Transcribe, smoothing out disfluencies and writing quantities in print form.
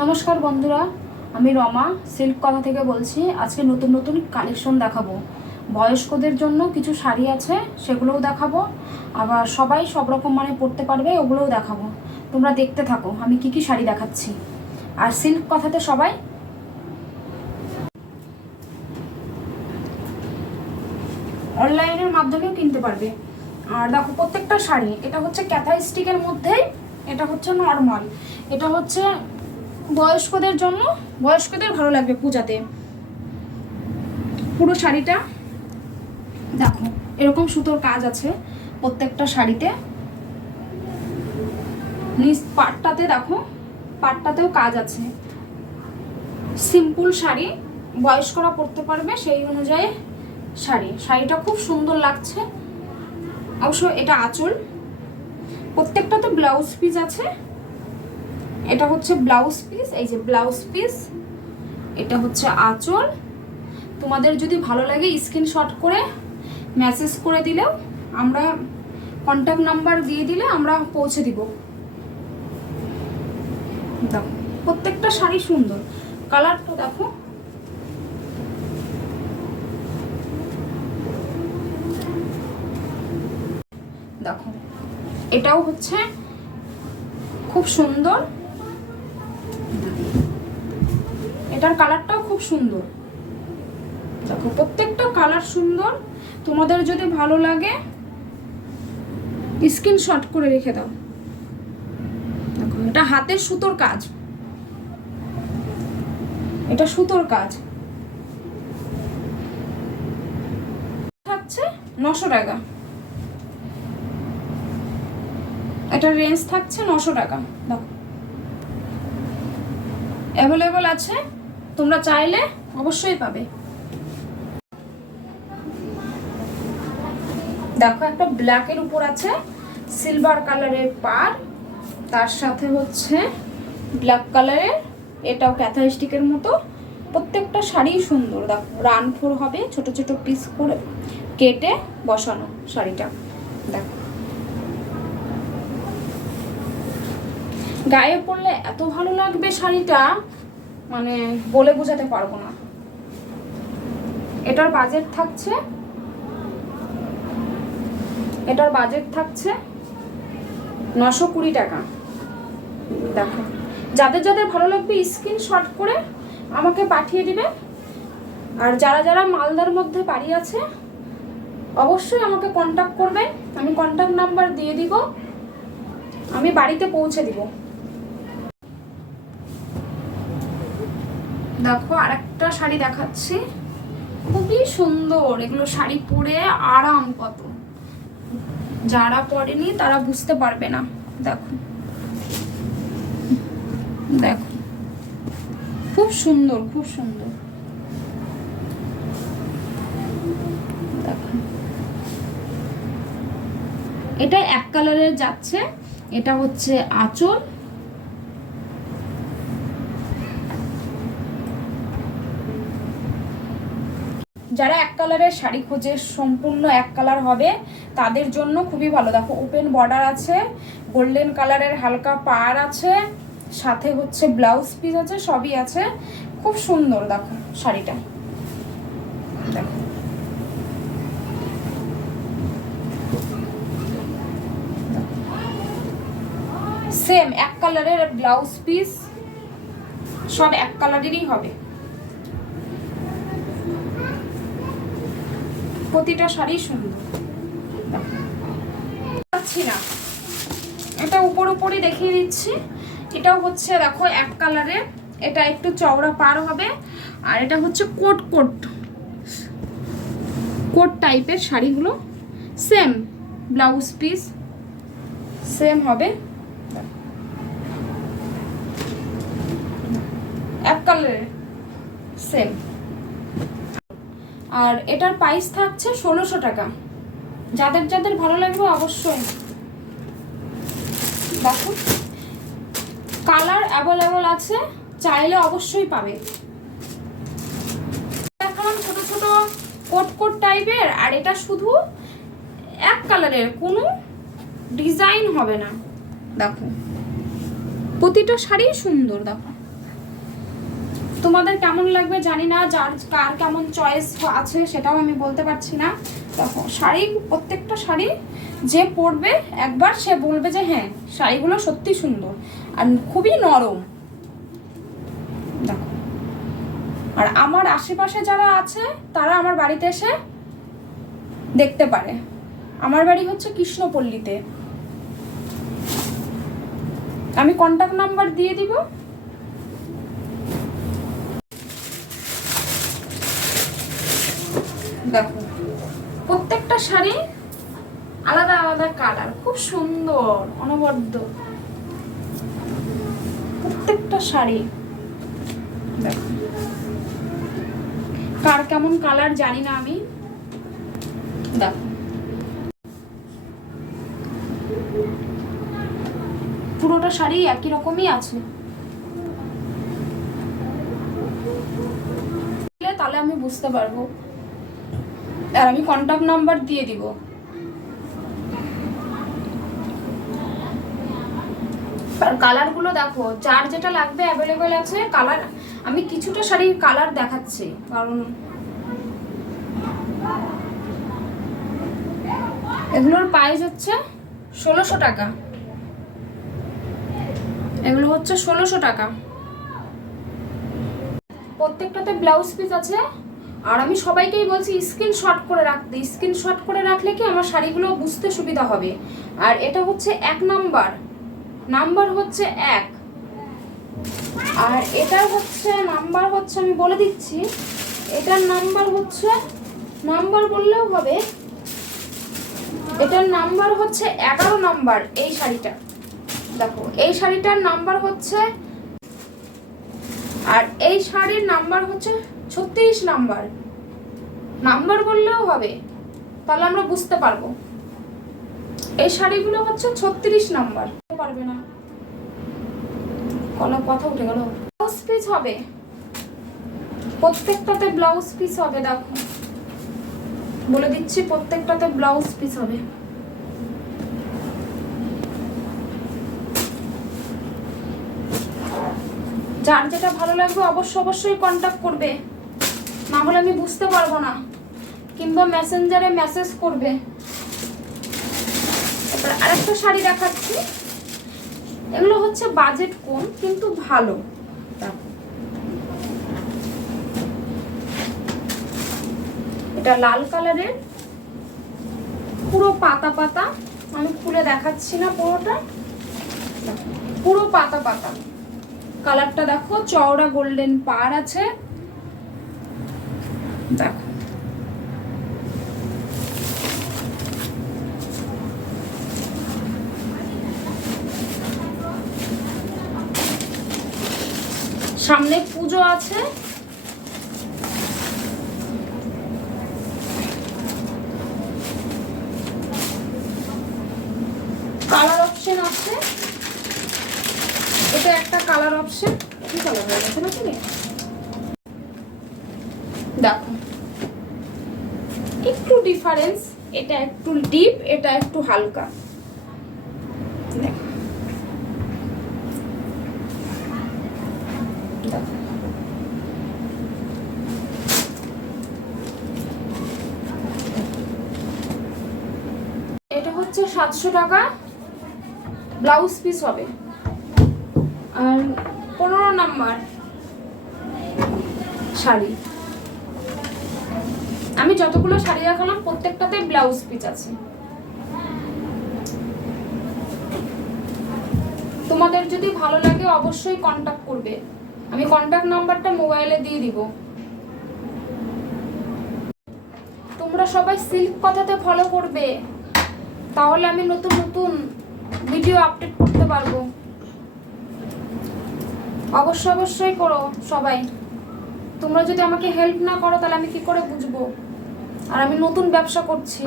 নমস্কার বন্ধুরা, আমি রমা সিল্ক কথা থেকে বলছি। আজকে নতুন নতুন কালেকশন দেখাবো। বয়স্কদের জন্য কিছু শাড়ি আছে, সেগুলোও দেখাবো। আবার সবাই সব রকম মানে পরতে পারবে, ওগুলোও দেখাবো। তোমরা দেখতে থাকো আমি কি কি শাড়ি দেখাচ্ছি। আর সিল্ক কথাতে সবাই অনলাইনের মাধ্যমেও কিনতে পারবে। আর দেখো প্রত্যেকটা শাড়ি, এটা হচ্ছে ক্যাথা স্টিকের মধ্যেই, এটা হচ্ছে নর্মাল, এটা হচ্ছে বয়স্কদের জন্য, বয়স্কদের ভালো লাগবে পূজাতে। পুরো শাড়িটা দেখো এরকম সুতোর কাজ আছে প্রত্যেকটা শাড়িতে। নিচ পাটটাতে দেখো, পাটটাতেও কাজ আছে। সিম্পল শাড়ি, বয়স্করা পরতে পারবে সেই অনুযায়ী শাড়িটা খুব সুন্দর লাগছে। অবশ্য এটা আঁচল, প্রত্যেকটাতে ব্লাউজ পিস আছে। এটা হচ্ছে ব্লাউজ পিস, এই যে ব্লাউজ পিস, এটা হচ্ছে আঁচল। তোমাদের যদি ভালো লাগে স্ক্রিনশট করে মেসেজ করে দিলেও, আমরা কন্ট্যাক্ট নাম্বার দিয়ে দিলে আমরা পৌঁছে দিব। দেখো প্রত্যেকটা শাড়ি সুন্দর, কালারটা দেখো। দেখো এটাও হচ্ছে খুব সুন্দর, এটার কালারটাও খুব সুন্দর। দেখো প্রত্যেকটা কালার সুন্দর। তোমাদের যদি ভালো লাগে স্ক্রিনশট করে রেখে দাও। দেখো এটা হাতের সুতোর কাজ, এটা সুতোর কাজ। থাকছে 900 টাকা, এটার রেঞ্জ থাকছে 900 টাকা। দেখো অ্যাভেলেবল আছে, তোমরা চাইলে অবশ্যই পাবে। দেখো একটা ব্ল্যাকের উপর আছে সিলভার কালারের পার, তার সাথে হচ্ছে ব্ল্যাক কালারের, এটাও ক্যাথা স্টিকের মতো। প্রত্যেকটা শাড়ি সুন্দর। দেখো রান ফোর হবে, ছোট ছোট পিস করে কেটে বসানো শাড়িটা। দেখো গায়ে পরলে এত ভালো লাগবে শাড়িটা, মানে বলে বোঝাতে পারবো না। এটার বাজেট থাকছে, এটার বাজেট থাকছে 920 টাকা। দেখো যাদের যাদের ভালো লাগবে স্ক্রিনশট করে আমাকে পাঠিয়ে দিবে। আর যারা যারা মালদার মধ্যে বাড়ি আছে অবশ্যই আমাকে কন্ট্যাক্ট করবে, আমি কন্ট্যাক্ট নাম্বার দিয়ে দিব, আমি বাড়িতে পৌঁছে দিব। দেখো আরেকটা শাড়ি দেখাচ্ছি, খুবই সুন্দর। এগুলো শাড়ি পরে আরাম কত, যারা পরেনি তারা বুঝতে পারবে না। দেখো দেখো খুব সুন্দর, খুব সুন্দর। দেখো এটা এক কালারের যাচ্ছে, এটা হচ্ছে আঁচল। যারা এক কালারের শাড়ি খোঁজে, সম্পূর্ণ এক কালার হবে, তাদের জন্য খুবই ভালো। দেখো ওপেন বর্ডার আছে, গোল্ডেন কালারের হালকা পাড় আছে, সাথে হচ্ছে ব্লাউজ পিস আছে, সবই আছে, খুব সুন্দর। দেখো শাড়িটা, দেখো সেম এক কালারের ব্লাউজ পিস, সব এক কালারেরই হবে। প্রতিটা শাড়ি সুন্দর। পাচ্ছি না, এটা উপর উপরই দেখিয়ে দিচ্ছি। এটাও হচ্ছে দেখো এক কালারের, এটা একটু চওড়া পার হবে। আর এটা হচ্ছে কোট কোট কোট টাইপের শাড়িগুলো, সেম ব্লাউজ পিস সেম হবে, এক কালারের সেম। আর এটার প্রাইস থাকছে 1600 টাকা। যাদের যাদের ভালো লাগবে অবশ্যই। দেখো কালার অ্যাভেলেবল আছে, চাইলে অবশ্যই পাবে। দেখালাম ছোট ছোট কোট কোট টাইপের, আর এটা শুধু এক কালারের, কোনো ডিজাইন হবে না। দেখো প্রতিটা শাড়ি সুন্দর। দেখো তোমাদের কেমন লাগবে জানি না, যার কার কেমন চয়েস আছে সেটাও আমি বলতে পারছি না। দেখো শাড়ি, প্রত্যেকটা শাড়ি যে পরবে একবার সে বলবে যে হ্যাঁ শাড়িগুলো সত্যি সুন্দর আর খুবই নরম। দেখো, আর আমার আশেপাশে যারা আছে তারা আমার বাড়িতে এসে দেখতে পারে। আমার বাড়ি হচ্ছে কৃষ্ণপল্লীতে, আমি কন্টাক্ট নাম্বার দিয়ে দিব। দেখো প্রত্যেকটা শাড়ি আলাদা আলাদা কালার, খুব সুন্দর অনবদ্য প্রত্যেকটা শাড়ি। দেখো কার কেমন কালার জানি না আমি। দেখো পুরোটা শাড়ি একই রকমই আছে, তাহলে আমি বুঝতে পারবো। আর আমি কন্টাক্ট নাম্বার দিয়ে দিব। কালারগুলো দেখো, যার যেটা লাগবে অ্যাভেলেবেল আছে কালার। আমি কিছুটা শাড়ির কালার দেখাচ্ছি, কারণ এগুলোর প্রাইস হচ্ছে 1600 টাকা। এগুলো হচ্ছে 1600 টাকা। প্রত্যেকটাতে ব্লাউজ পিস আছে। আর আমি সবাইকেই বলছি স্ক্রিনশট করে রাখতে। স্ক্রিনশট করে রাখলে কি আমার শাড়িগুলো বুঝতে সুবিধা হবে। আর এটা হচ্ছে 1 নাম্বার, নাম্বার হচ্ছে 1। আর এটার হচ্ছে নাম্বার হচ্ছে, আমি বলে দিচ্ছি, এটার নাম্বার হচ্ছে, নাম্বার বললেও হবে, এটার নাম্বার হচ্ছে 11 নাম্বার। এই শাড়িটা দেখো, এই শাড়িটার নাম্বার হচ্ছে, আর এই শাড়ির নাম্বার হচ্ছে 36 নাম্বার। নাম্বার বললেও হবে, তাহলে আমরা বুঝতে পারবো। এই শাড়িগুলো হচ্ছে 36 নাম্বার। পারবে না, কোনো কথা উঠে গেল। ব্লাউজ পিস হবে, প্রত্যেকটাতে ব্লাউজ পিস হবে। দেখো বলে দিচ্ছি, প্রত্যেকটাতে ব্লাউজ পিস হবে। যার যেটা ভালো লাগবে অবশ্যই কন্টাক্ট করবে, না হলে আমি বুঝতে পারবো না। কিংবা মেসেঞ্জারে মেসেজ করবে। এবার আরেকটা শাড়ি দেখাচ্ছি। এগুলো হচ্ছে বাজেট কম কিন্তু ভালো। এটা লাল কালারের, পুরো পাতা পাতা। আমি খুলে দেখাচ্ছি না পুরোটা, পুরো পাতা পাতা। কালারটা দেখো, চওড়া গোল্ডেন পার আছে। দেখো সামনে পুজো আছে। কালার অপশন আছে, এটা একটা কালার অপশন। কি কালার হয়ে গেছে না তুমি? দেখো একটু ডিফারেন্স, এটা একটু ডিপ, এটা একটু হালকা। এটা হচ্ছে 700 টাকা, ব্লাউজ পিস হবে। আর 15 নাম্বার শাড়ি। আমি যতগুলো শাড়ি দেখালাম প্রত্যেকটাতে ব্লাউজ পিস আছে। তোমাদের যদি ভালো লাগে অবশ্যই কন্টাক্ট করবে। আমি কন্টাক্ট নাম্বারটা মোবাইলে দিয়ে দিব। তোমরা সবাই সিল্ক কথাতে ফলো করবে, তাহলে আমি নতুন নতুন ভিডিও আপডেট করতে পারবো। অবশ্যই করো সবাই। তোমরা যদি আমাকে হেল্প না করো তাহলে আমি কি করে বুঝবো? আর আমি নতুন ব্যবসা করছি।